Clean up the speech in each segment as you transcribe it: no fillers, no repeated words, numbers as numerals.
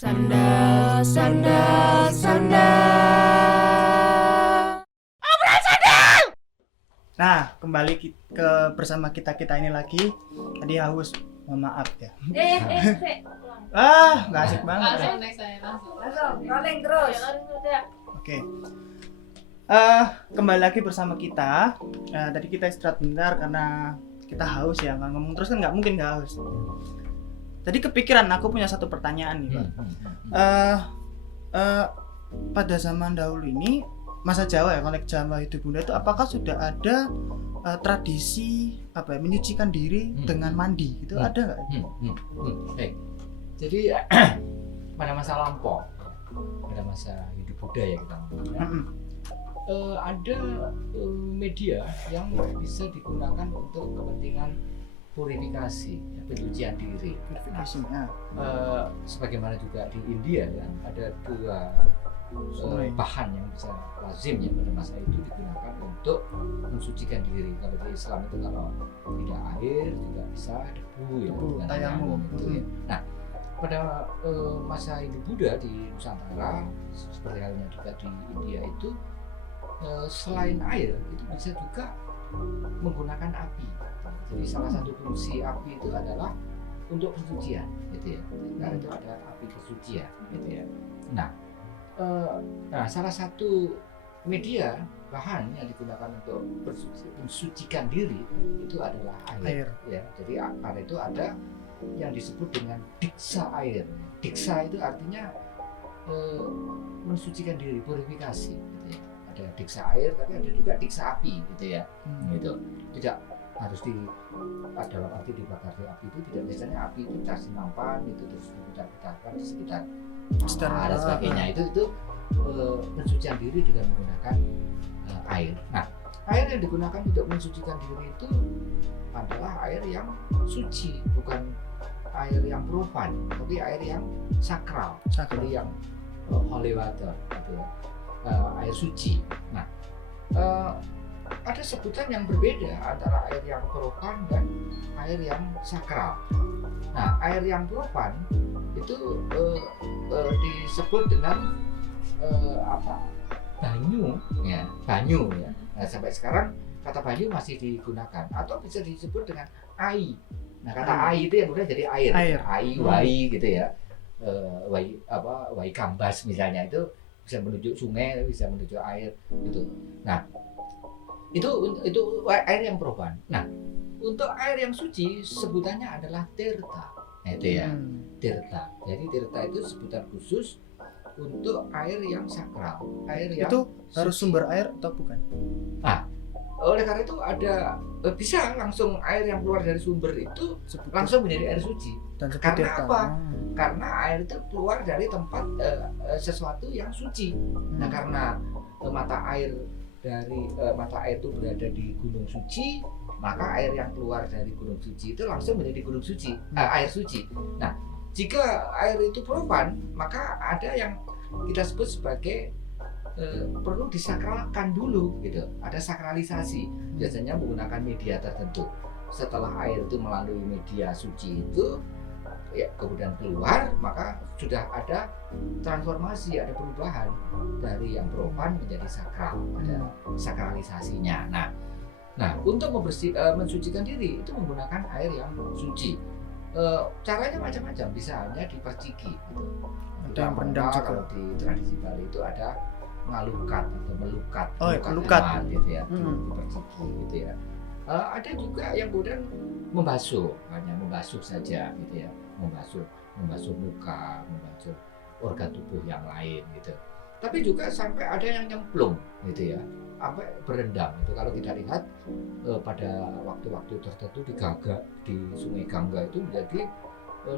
Sanda, sanda, sanda. Nah, kembali bersama kita ini lagi. Tadi haus, mohon maaf ya. Nggak asik banget. Ya. Langsung rolling terus. Oke. Kembali lagi bersama kita. Tadi kita istirahat bentar karena kita haus ya. Nggak ngomong terus kan nggak mungkin nggak haus. Tadi kepikiran aku punya satu pertanyaan nih, Pak. Pada zaman dahulu ini, masa Jawa ya, konteks Jawa hidup Bunda itu apakah sudah ada tradisi menyucikan diri dengan mandi? Itu ada nggak? Jadi pada masa lampau, pada masa hidup Buddha ya kita ngomongnya, ada media yang bisa digunakan untuk kepentingan purifikasi, ya, pencucian diri. Purifikasinya. Sebagaimana juga di India ya, ada dua bahan yang bisa lazim ya pada masa itu digunakan untuk mensucikan diri. Kalau di Islam itu kalau tidak air juga bisa debu ya, tayamum itu ya. Nah, pada masa Hindu Buddha di Nusantara seperti halnya juga di India itu selain air itu bisa juga menggunakan api. Jadi salah satu fungsi api itu adalah untuk pensucian, gitu ya. Karena itu ada api kesucian, gitu ya. Nah, salah satu media bahan yang digunakan untuk mensucikan diri itu adalah air. Ya. Jadi air itu ada yang disebut dengan diksa air. Diksa itu artinya mensucikan diri, purifikasi, gitu ya. Ada diksa air, tapi ada juga diksa api, gitu ya. Gitu. Tidak harus dalam arti dibakar di api itu tidak, biasanya api itu dikasih nampan itu terus diputar-putarkan di sekitar dan sebagainya. Itu pensucian diri dengan menggunakan air. Nah, air yang digunakan untuk mensucikan diri itu adalah air yang suci, bukan air yang profan, tapi air yang sakral. Jadi yang holy water, gitu ya. Air suci. Nah, ada sebutan yang berbeda antara air yang profan dan air yang sakral. Nah, air yang profan itu disebut dengan banyu ya. Nah, sampai sekarang kata banyu masih digunakan atau bisa disebut dengan ai. Nah, kata ai itu yang udah jadi air. Ai, wai gitu ya. Wai kambas misalnya itu bisa menunjuk sungai, bisa menunjuk air gitu. Nah, itu air yang profan. Nah, untuk air yang suci sebutannya adalah tirta. Itu ya, tirta. Jadi tirta itu sebutan khusus untuk air yang sakral, air yang itu suci. Harus sumber air atau bukan? Nah, oleh karena itu ada bisa langsung air yang keluar dari sumber itu langsung menjadi air suci. Karena apa? Karena air itu keluar dari tempat sesuatu yang suci. Nah, karena mata air itu berada di gunung suci, maka air yang keluar dari gunung suci itu langsung menjadi gunung suci, air suci. Nah, jika air itu profan, maka ada yang kita sebut sebagai perlu disakralkan dulu, gitu. Ada sakralisasi, biasanya menggunakan media tertentu. Setelah air itu melalui media suci itu, ya, kemudian keluar, maka sudah ada transformasi, ada perubahan dari yang profan menjadi sakral, ada sakralisasinya. Nah, untuk mensucikan diri itu menggunakan air yang suci. Caranya macam-macam, bisa hanya diperciki gitu. Ada yang berendam juga. Kalau di tradisi Bali itu ada ngalukat atau melukat, melukat gitu ya, diperciki gitu ya. Ada juga yang kemudian membasuh, hanya membasuh saja gitu ya, membasuh muka, membasuh organ tubuh yang lain gitu. Tapi juga sampai ada yang nyemplung gitu ya, sampai berendam itu. Kalau kita lihat pada waktu-waktu tertentu di Sungai Gangga itu menjadi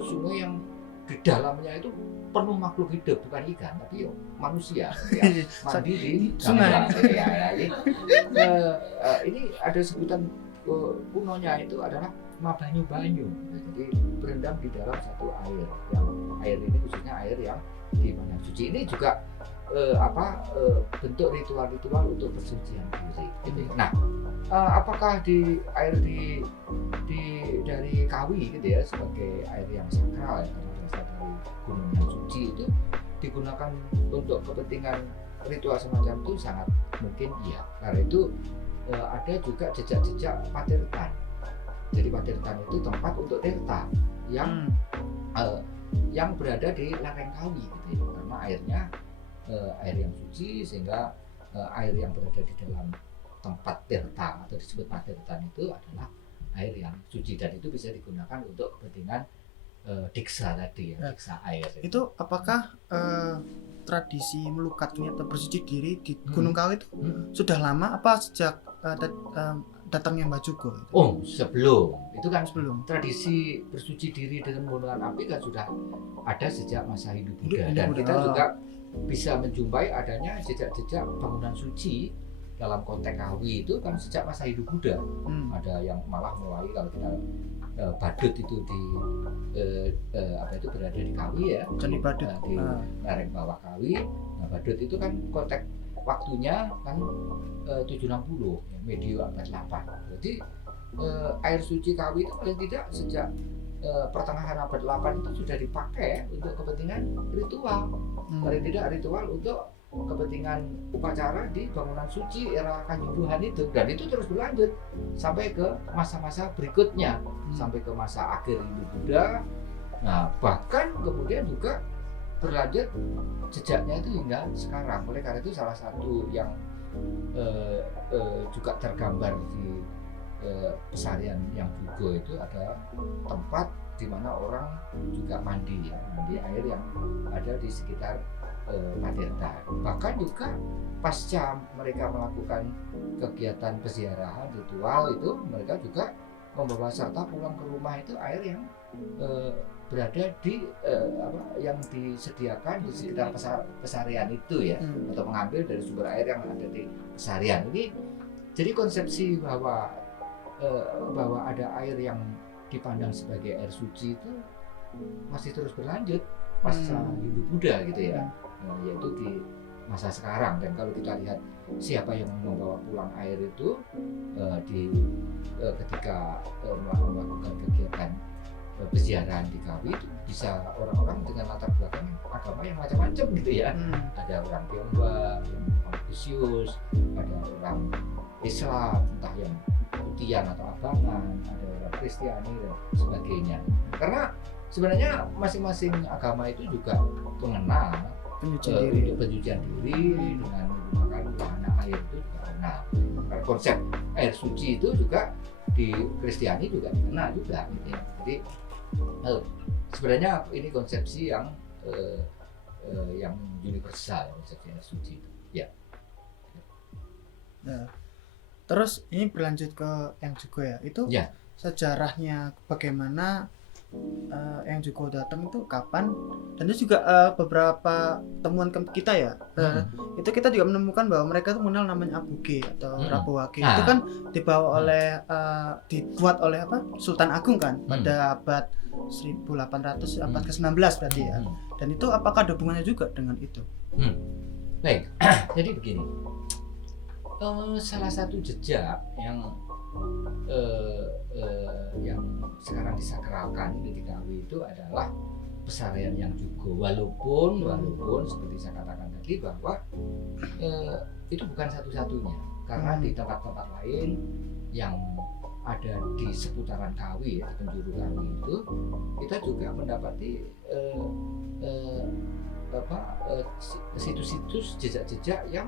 sungai yang di dalamnya itu penuh makhluk hidup, bukan ikan tapi manusia ya, mandi di sungai. Ini ada sebutan kunonya itu adalah mabanyu-banyu. Jadi berendam di dalam satu air. Yang air ini khususnya air yang di mana suci. Ini juga bentuk ritual-ritual untuk persucian diri. Gitu. Nah, apakah di air dari Kawi gitu ya sebagai air yang sakral ya, karena berasal dari gunung yang suci suci itu digunakan untuk kepentingan ritual semacam itu sangat mungkin iya. Karena itu ada juga jejak-jejak patirtan. Jadi patirtan itu tempat untuk tirta yang berada di lereng Kawi gitu ya. Karena airnya air yang suci, sehingga air yang berada di dalam tempat tirta atau disebut patirtan itu adalah air yang suci, dan itu bisa digunakan untuk kepentingan diksa tadi ya, diksa air. Itu apakah tradisi melukat niat atau bersuci diri di Gunung Kawi itu sudah lama apa sejak datangnya Mbah Jugo? Oh, sebelum itu kan Sebelum tradisi bersuci diri dengan menggunakan api kan sudah ada sejak masa Hindu Buddha, dan Buddha. kita juga bisa menjumpai adanya jejak-jejak bangunan suci dalam konteks Kawi itu kan sejak masa Hindu Buddha. Ada yang malah mulai, kalau kita Badut itu di apa itu berada di Kawi ya, Candi Badut di lereng bawah Kawi. Nah, Badut itu kan konteks waktunya kan 760 ya, medio abad 8. Jadi air suci Kawi itu paling tidak sejak pertengahan abad 8 itu sudah dipakai untuk kepentingan ritual. Paling tidak ritual untuk kepentingan upacara di bangunan suci era Kanjuruhan itu, dan itu terus berlanjut sampai ke masa-masa berikutnya, sampai ke masa akhir Hindu Buddha. Nah, bahkan kemudian juga berlanjut jejaknya itu hingga sekarang. Oleh karena itu salah satu yang juga tergambar di pesarian yang Jugo itu ada tempat di mana orang juga mandi air yang ada di sekitar Patirta. Bahkan juga pasca mereka melakukan kegiatan peziarahan ritual itu, mereka juga membawa serta pulang ke rumah itu air yang berada di yang disediakan di sekitar pesarian itu ya, atau mengambil dari sumber air yang ada di pesarian. Ini jadi konsepsi bahwa ada air yang dipandang sebagai air suci itu masih terus berlanjut pasca Hindu Buddha gitu ya. Yaitu di masa sekarang. Dan kalau kita lihat siapa yang membawa pulang air itu ketika melakukan kegiatan peziarahan di Kawi, itu bisa orang-orang dengan latar belakang agama yang macam-macam gitu ya. Ada orang Tionghoa, yang Konfusius, ada orang Islam, entah yang Putian atau Abangan, ada orang Kristiani dan sebagainya. Karena sebenarnya masing-masing agama itu juga mengenal untuk pencucian diri dengan menggunakan wahana air itu juga kenal. Karena konsep air suci itu juga di Kristiani juga dikenal juga gitu ya. Jadi sebenarnya ini konsepsi yang universal, konsepsi air suci itu. Ya. Nah, terus ini berlanjut ke yang Jugo ya. Itu ya. Sejarahnya bagaimana yang Jugo datang itu kapan, dan itu juga beberapa temuan kita ya, itu kita juga menemukan bahwa mereka itu mengenal namanya Abuge atau Rabuwage. Itu kan dibawa oleh dibuat oleh Sultan Agung kan pada abad 1800, abad ke-19 berarti ya. Dan itu apakah ada hubungannya juga dengan itu? Baik, jadi begini, salah satu jejak yang sekarang disakralkan di Kawi itu adalah pesarian yang Jugo, walaupun seperti saya katakan tadi bahwa itu bukan satu-satunya, karena di tempat-tempat lain yang ada di seputaran Kawi ya, di penjuru Kawi itu kita juga mendapati situs-situs jejak-jejak yang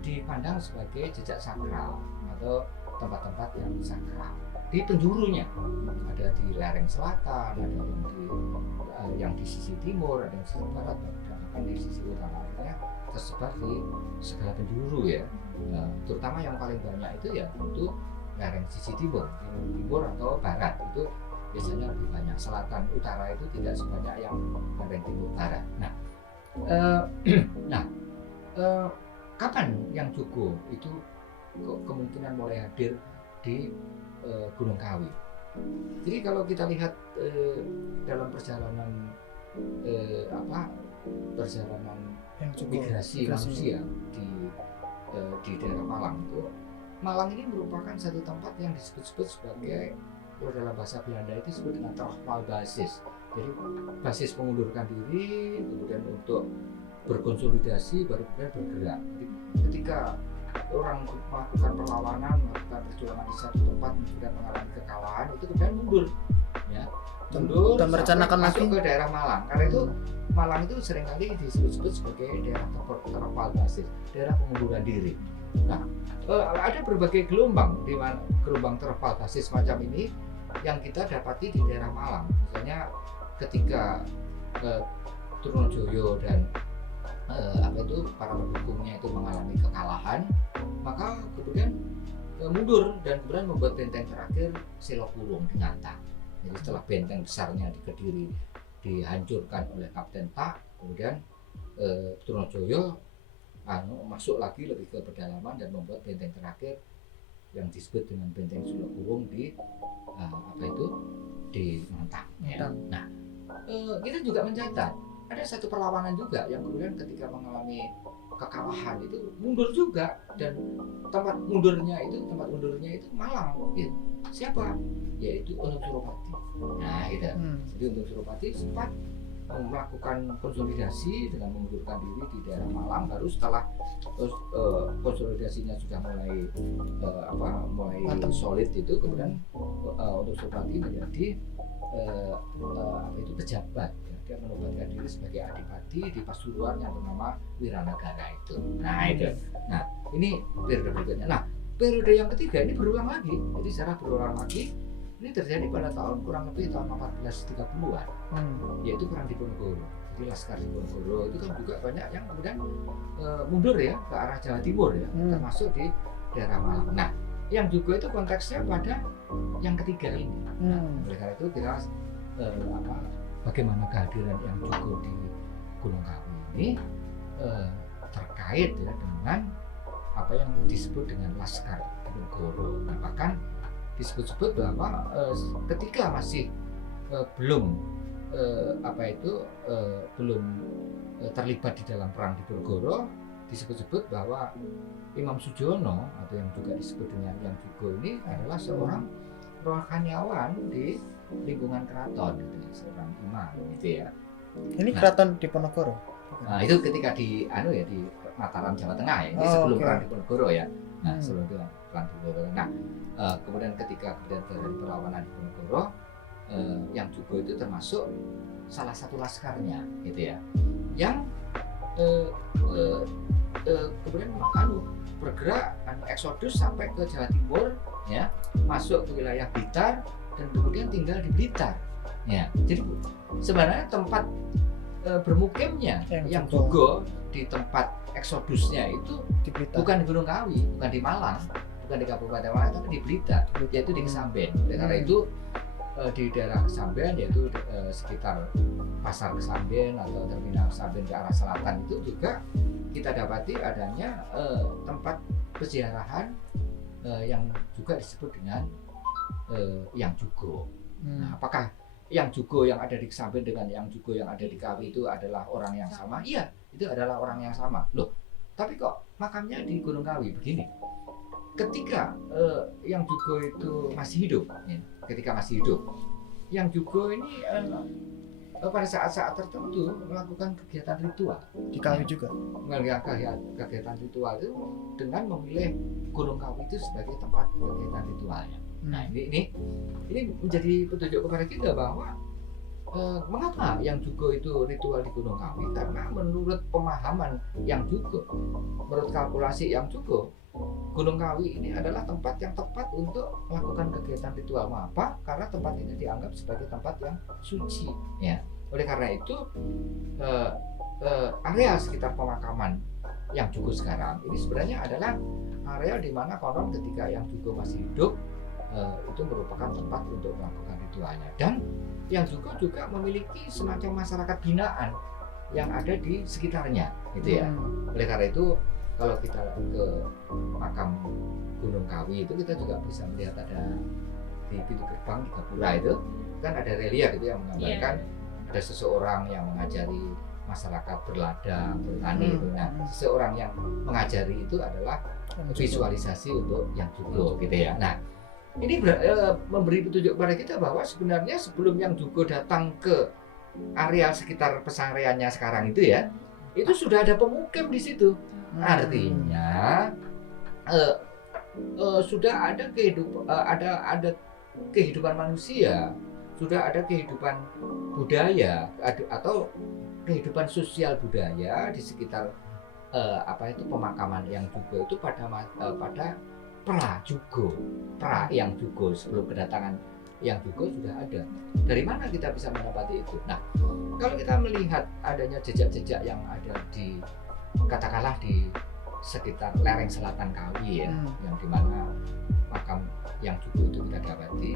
dipandang sebagai jejak sakral atau tempat-tempat yang sakral di penjurunya. Ada di lereng selatan, ada yang di sisi timur, ada yang di sisi barat, bahkan di sisi utara. Artinya tersebar di segala penjuru ya. Nah, terutama yang paling banyak itu ya tentu lereng sisi timur atau barat itu biasanya lebih banyak. Selatan utara itu tidak sebanyak yang lereng timur barat. Kapan yang Jugo itu kemungkinan mulai hadir di Gunung Kawi? Jadi kalau kita lihat dalam perjalanan migrasi manusia di daerah Malang itu, Malang ini merupakan satu tempat yang disebut-sebut sebagai, kalau dalam bahasa Belanda itu disebut dengan termalbasis Jadi basis mengundurkan diri, kemudian untuk berkonsolidasi, baru kemudian bergerak. Jadi ketika orang melakukan perlawanan, melakukan perjuangan di satu tempat, kemudian mengalami kekalahan, itu kemudian mundur, ya, mundur dan merencanakan sampai masuk lagi ke daerah Malang. Karena itu Malang itu seringkali disebut-sebut sebagai daerah terpal basis, daerah pengunduran diri. Nah, ada berbagai gelombang di mana gelombang terpal basis macam ini yang kita dapati di daerah Malang. Misalnya ketika Trunojoyo dan para pendukungnya itu mengalami kekalahan, maka kemudian mundur dan kemudian membuat benteng terakhir Selokupung di Ngantang. Jadi setelah benteng besarnya di Kediri dihancurkan oleh Kapten Tak, kemudian Trunojoyo masuk lagi lebih ke pedalaman dan membuat benteng terakhir yang disebut dengan benteng Selokupung di di Ngantang. Ya. Nah, kita juga mencatat ada satu perlawanan juga yang kemudian ketika mengalami kekalahan itu mundur juga, dan tempat mundurnya itu Malang. Gitu. Siapa? Yaitu Untung Suropati. Nah, gitu. Jadi Untung Suropati sempat melakukan konsolidasi dengan mengundurkan diri di daerah Malang, baru setelah konsolidasinya sudah mulai solid itu kemudian Untung Suropati menjadi pejabat. Dia menobatkan diri sebagai adipati di Pasuruan yang bernama Wiranagara itu. Nah itu. Nah ini periode berikutnya. Nah periode yang ketiga ini berulang lagi. Jadi secara berulang lagi ini terjadi pada tahun kurang lebih tahun 1430-an, yaitu perang Diponegoro. Jadi Laskar Diponegoro itu kan juga banyak yang kemudian mundur ya ke arah Jawa Timur ya, termasuk di daerah Malang. Nah yang juga itu konteksnya pada yang ketiga ini. Nah, oleh karena itu kita bagaimana kehadiran yang Jugo di Gunung Kawi ini terkait ya dengan apa yang disebut dengan Laskar Diponegoro. Nah, bahkan disebut-sebut bahwa ketika masih belum terlibat di dalam perang Diponegoro, disebut-sebut bahwa Imam Sujono atau yang juga disebut dengan yang Jugo ini adalah seorang rohaniawan di lingkungan keraton, gitu, seorang imam gitu ya. Ini keraton Diponegoro. Nah, itu ketika di di Mataram Jawa Tengah ya. Ini sebelum perang Diponegoro ya. Nah, sebelum perang Diponegoro. Nah, kemudian ketika terjadi perlawanan Diponegoro, yang Jugo itu termasuk salah satu laskarnya gitu ya. Yang kemudian bergerak eksodus sampai ke Jawa Timur ya, masuk ke wilayah Blitar dan kemudian tinggal di Blitar. Ya, jadi sebenarnya tempat bermukimnya yang Jugo di tempat eksodusnya itu bukan di Gunung Kawi, bukan di Malang, bukan di Kabupaten Malang, tapi di Blitar, yaitu di Kesamben. Karena itu di daerah Kesamben, yaitu sekitar pasar Kesamben atau terminal Kesamben ke arah selatan itu juga kita dapati adanya tempat peziarahan yang juga disebut dengan yang Jugo. Nah, apakah yang Jugo yang ada di Kesamben dengan yang Jugo yang ada di Kawi itu adalah orang yang sama? Iya, itu adalah orang yang sama. Loh, tapi kok makamnya di Gunung Kawi begini? Ketika yang Jugo itu masih hidup, ya, ketika masih hidup, yang Jugo ini pada saat-saat tertentu melakukan kegiatan ritual di Kawi juga. Melakukan kegiatan ritual itu dengan memilih Gunung Kawi itu sebagai tempat kegiatan ritualnya. Nah ini menjadi petunjuk kepada kita bahwa mengapa yang Jugo itu ritual di Gunung Kawi, karena menurut pemahaman yang Jugo, menurut kalkulasi yang Jugo, Gunung Kawi ini adalah tempat yang tepat untuk melakukan kegiatan ritual. Mengapa? Karena tempat ini dianggap sebagai tempat yang suci. Ya. Oleh karena itu area sekitar pemakaman yang Jugo sekarang ini sebenarnya adalah area di mana konon ketika yang Jugo masih hidup itu merupakan tempat untuk melakukan ritualnya. Dan yang juga memiliki semacam masyarakat binaan yang ada di sekitarnya, gitu ya. Oleh karena itu kalau kita ke makam Gunung Kawi itu kita juga bisa melihat ada di pintu gerbang di Gapura itu kan ada relief gitu yang menggambarkan ada seseorang yang mengajari masyarakat berladang, bertani itu. Nah, seseorang yang mengajari itu adalah visualisasi untuk yang Jugo gitu ya. Nah, ini memberi petunjuk kepada kita bahwa sebenarnya sebelum yang Jugo datang ke areal sekitar pesantrennya sekarang itu ya, itu sudah ada pemukim di situ. Artinya sudah ada kehidupan, ada kehidupan manusia, sudah ada kehidupan budaya atau kehidupan sosial budaya di sekitar pemakaman yang Jugo itu pada pra yang Jugo sebelum kedatangan yang Jugo sudah ada. Dari mana kita bisa mendapati itu? Nah, kalau kita melihat adanya jejak-jejak yang ada di katakanlah di sekitar lereng selatan Kawi ya, yang dimana makam yang Jugo itu kita dapati,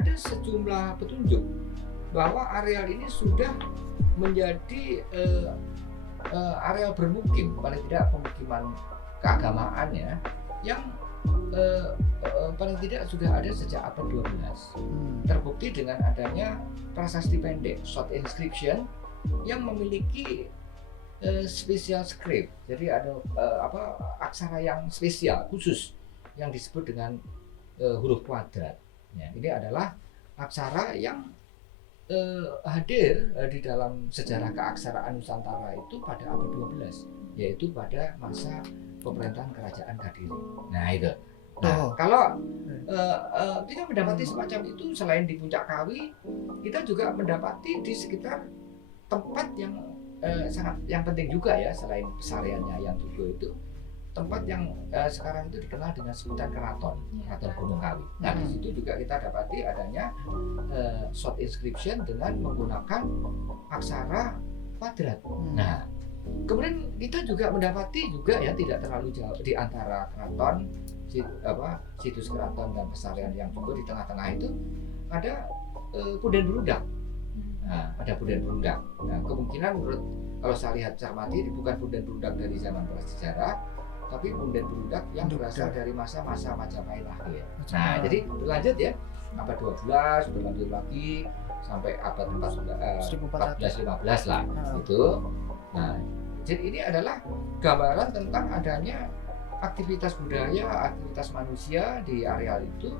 ada sejumlah petunjuk bahwa areal ini sudah menjadi areal bermukim, paling tidak pemukiman keagamaan ya, yang paling tidak sudah ada sejak abad 12. Terbukti dengan adanya prasasti pendek short inscription yang memiliki special script. Jadi ada aksara yang spesial khusus yang disebut dengan huruf kuadrat. Ya, ini adalah aksara yang hadir di dalam sejarah keaksaraan Nusantara itu pada abad 12, yaitu pada masa pemerintahan kerajaan Kadiri. Nah itu. Nah, kalau kita mendapati semacam itu selain di Puncak Kawi, kita juga mendapati di sekitar tempat yang yang penting juga ya, selain pesariannya yang Jugo itu, tempat yang sekarang itu dikenal dengan sebutan Keraton Gunung Kawi. Nah di situ juga kita dapati adanya short inscription dengan menggunakan aksara kuadrat. Nah kemudian kita juga mendapati juga ya, tidak terlalu jauh di antara keraton, situs keraton dan pesarian yang Jugo, di tengah-tengah itu ada punden berudak. Nah, ada punden berudak. Nah, kemungkinan menurut kalau saya lihat cermati bukan punden berudak dari zaman prasejarah, tapi punden berudak yang berasal dari masa-masa Majapahit akhir. Nah, jadi berlanjut ya, abad 12 berlanjut lagi sampai abad 14-15 lah itu. Nah, jadi ini adalah gambaran tentang adanya aktivitas budaya, aktivitas manusia di areal itu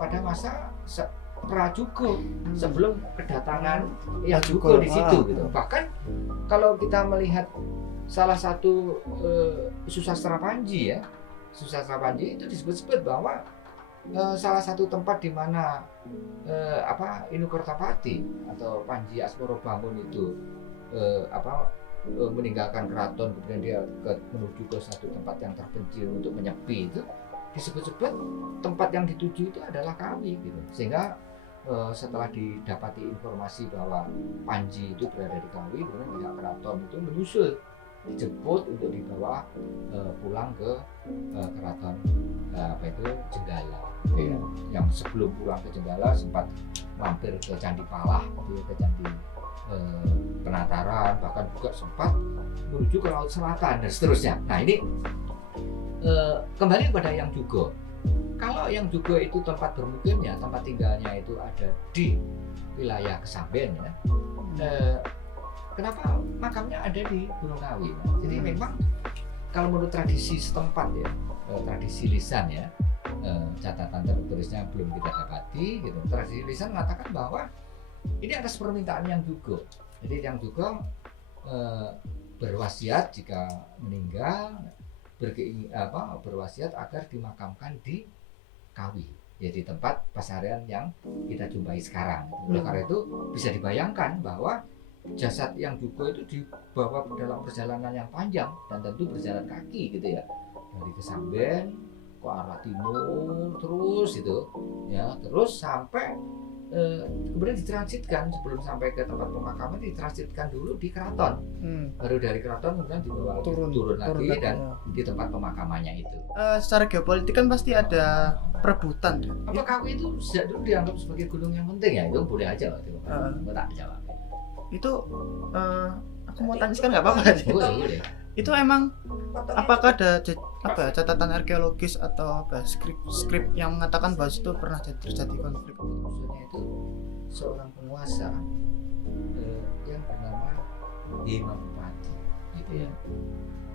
pada masa pra-Jugo, sebelum kedatangan yang Jugo di situ gitu. Bahkan kalau kita melihat salah satu Susastra Panji ya, Susastra Panji itu disebut-sebut bahwa salah satu tempat di mana Inu Kertapati atau Panji Asmoro Bangun itu meninggalkan keraton, kemudian dia menuju ke satu tempat yang terpencil untuk menyepi, itu disebut-sebut tempat yang dituju itu adalah Kawi gitu. Sehingga setelah didapati informasi bahwa Panji itu berada di Kawi, kemudian pihak keraton itu menyusul, dijemput untuk dibawa pulang ke keraton Jenggala gitu ya. Yang sebelum pulang ke Jenggala sempat mampir ke Candi Palah, ke Candi Penataran, bahkan juga sempat menuju ke Laut Selatan dan seterusnya. Nah ini kembali kepada yang Jugo. Kalau yang Jugo itu tempat bermukimnya, tempat tinggalnya itu ada di wilayah Kesamben ya. Kenapa makamnya ada di Gunung Kawi? Jadi memang kalau menurut tradisi setempat ya, tradisi lisan ya, catatan tertulisnya belum kita dapati gitu. Tradisi lisan mengatakan bahwa ini atas permintaan yang Jugo. Jadi yang Jugo berwasiat jika meninggal berwasiat agar dimakamkan di Kawi, yaitu tempat pesarian yang kita jumpai sekarang. Oleh karena itu bisa dibayangkan bahwa jasad yang Jugo itu dibawa dalam perjalanan yang panjang dan tentu berjalan kaki gitu ya, dari Kesamben ke arah timur terus itu ya, terus sampai kemudian ditransitkan, sebelum sampai ke tempat pemakaman ditransitkan dulu di keraton, baru dari keraton kemudian dibawa turun lagi dan di tempat pemakamannya itu. Secara geopolitik kan pasti ada perebutan. Apa Kawi itu sejak dulu dianggap sebagai gunung yang penting ya? Itu boleh aja loh, itu tak jawab. Itu aku mau tanya kan nggak apa-apa aja. Boleh. Itu emang apakah ada catatan arkeologis atau skrip yang mengatakan bahwa itu pernah terjadi konflik? Maksudnya itu seorang penguasa yang bernama Hima Bupati gitu ya.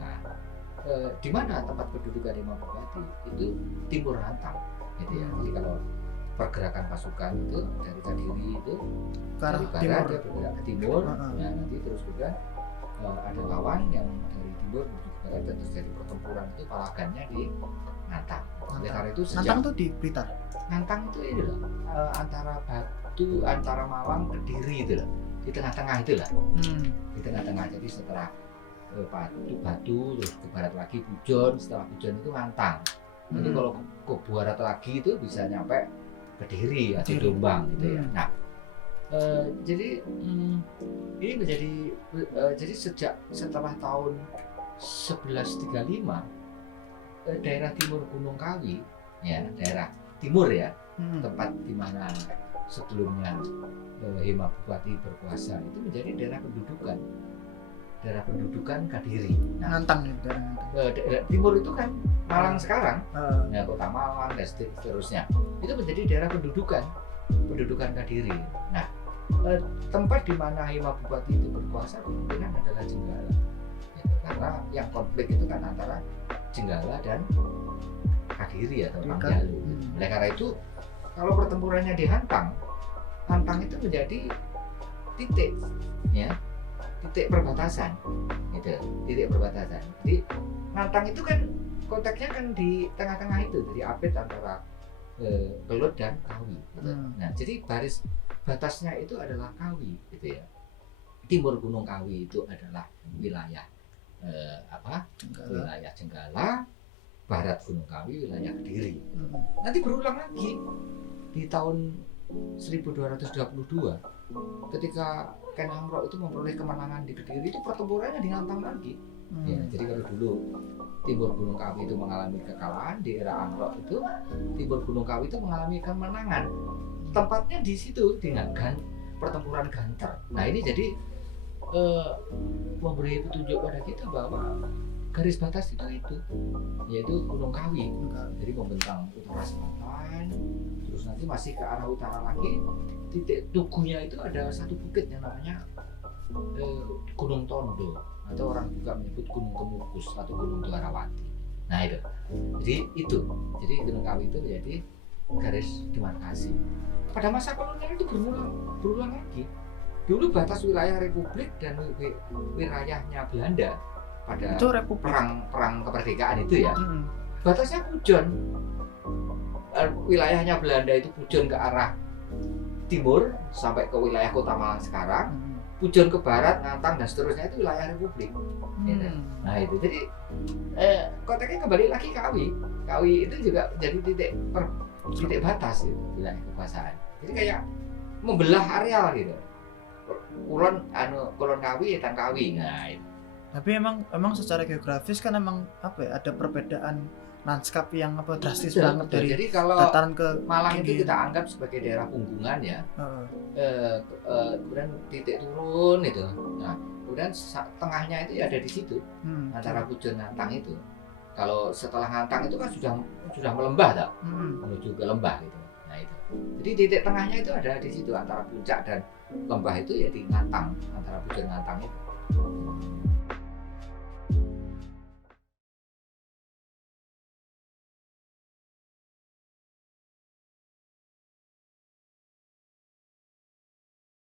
Nah, di mana tempat kedudukan Hima Bupati itu Timur Rantang gitu ya. Jadi kalau pergerakan pasukan itu dari Kadiri itu Ke arah dari barat timur. dia bergerak ke timur. Heeh. Nah, nanti terus juga ada lawan yang dari timur menuju ke barat dan terjadi pertempuran itu palagannya di Ngantang. Oleh karena itu Nantang sejak tuh di Blitar. Ngantang itu ini loh, antara Batu, antara Malang, Kediri itu loh, di tengah-tengah itu lah, di tengah-tengah. Jadi setelah Batu terus ke barat lagi Pujon, setelah Pujon itu Ngantang. Jadi kalau ke barat lagi itu bisa nyampe Kediri atau Kediri. Jombang gitu ya. Hmm. Nah, jadi ini menjadi jadi sejak setelah tahun 1135 daerah timur Gunung Kawi ya, daerah timur ya, tempat di mana sebelumnya Hema Bupati berkuasa itu menjadi daerah pendudukan Kadiri. Nah, Ngantang itu dari Ngantang. daerah timur itu kan Malang sekarang, Heeh. ya kota Malang dan seterusnya itu menjadi daerah pendudukan Kadiri. Nah, tempat di mana Hema Bupati itu berkuasa kemungkinan adalah Jenggala, ya, karena yang konflik itu kan antara Jenggala dan Kadiri atau Pangjalu. Oleh karena itu kalau pertempurannya di Hantang itu menjadi titik ya, titik perbatasan gitu, titik perbatasan. Jadi Ngantang itu kan konteksnya kan di tengah-tengah itu, jadi apit antara Kelut dan Kawi gitu. Nah, jadi baris batasnya itu adalah Kawi gitu ya. Timur Gunung Kawi itu adalah wilayah wilayah Jenggala, barat Gunung Kawi wilayah Kediri. Nanti berulang lagi di tahun 1222 ketika Ken Amrok itu memperoleh kemenangan di Kediri, itu pertempurannya di Ngantang lagi. Ya, jadi kalau dulu Timur Gunung Kawi itu mengalami kekalahan, di era Amrok itu Timur Gunung Kawi itu mengalami kemenangan. Tempatnya di situ dengan pertempuran Ganter. Nah, ini jadi memberi petunjuk pada kita bahwa garis batas itu yaitu Gunung Kawi. Jadi membentang utara selatan, terus nanti masih ke arah utara lagi, titik tugunya itu ada satu bukit yang namanya Gunung Tondo, atau orang juga menyebut Gunung Kemukus atau Gunung Dwarawati. Nah itu, jadi Gunung Kawi itu menjadi garis demarkasi. Pada masa kolonial itu berulang lagi. Dulu batas wilayah Republik dan wilayahnya Belanda pada perang kemerdekaan itu ya, batasnya Pujon. Wilayahnya Belanda itu Pujon ke arah timur sampai ke wilayah Kota Malang sekarang, Pujon ke barat, Ngantang dan seterusnya itu wilayah Republik. Nah itu, jadi konteksnya kembali lagi Kawi itu juga jadi titik batas gitu, wilayah kekuasaan. Jadi kayak membelah areal gitu. Kulon Kawi, Etan Kawi. Nah itu. Tapi emang secara geografis kan emang ada perbedaan lanskap yang drastis banget dari jadi kalau dataran ke Malang itu kita anggap sebagai daerah punggungan ya. Kemudian titik turun itu. Nah, kemudian tengahnya itu ya ada di situ, antara Pujon Ngantang itu. Kalau setelah Ngantang itu kan sudah melembah tak? Menuju ke lembah gitu. Nah itu. Jadi titik tengahnya itu ada di situ, antara puncak dan lembah itu ya di Ngantang, antara Pujon Ngantang itu.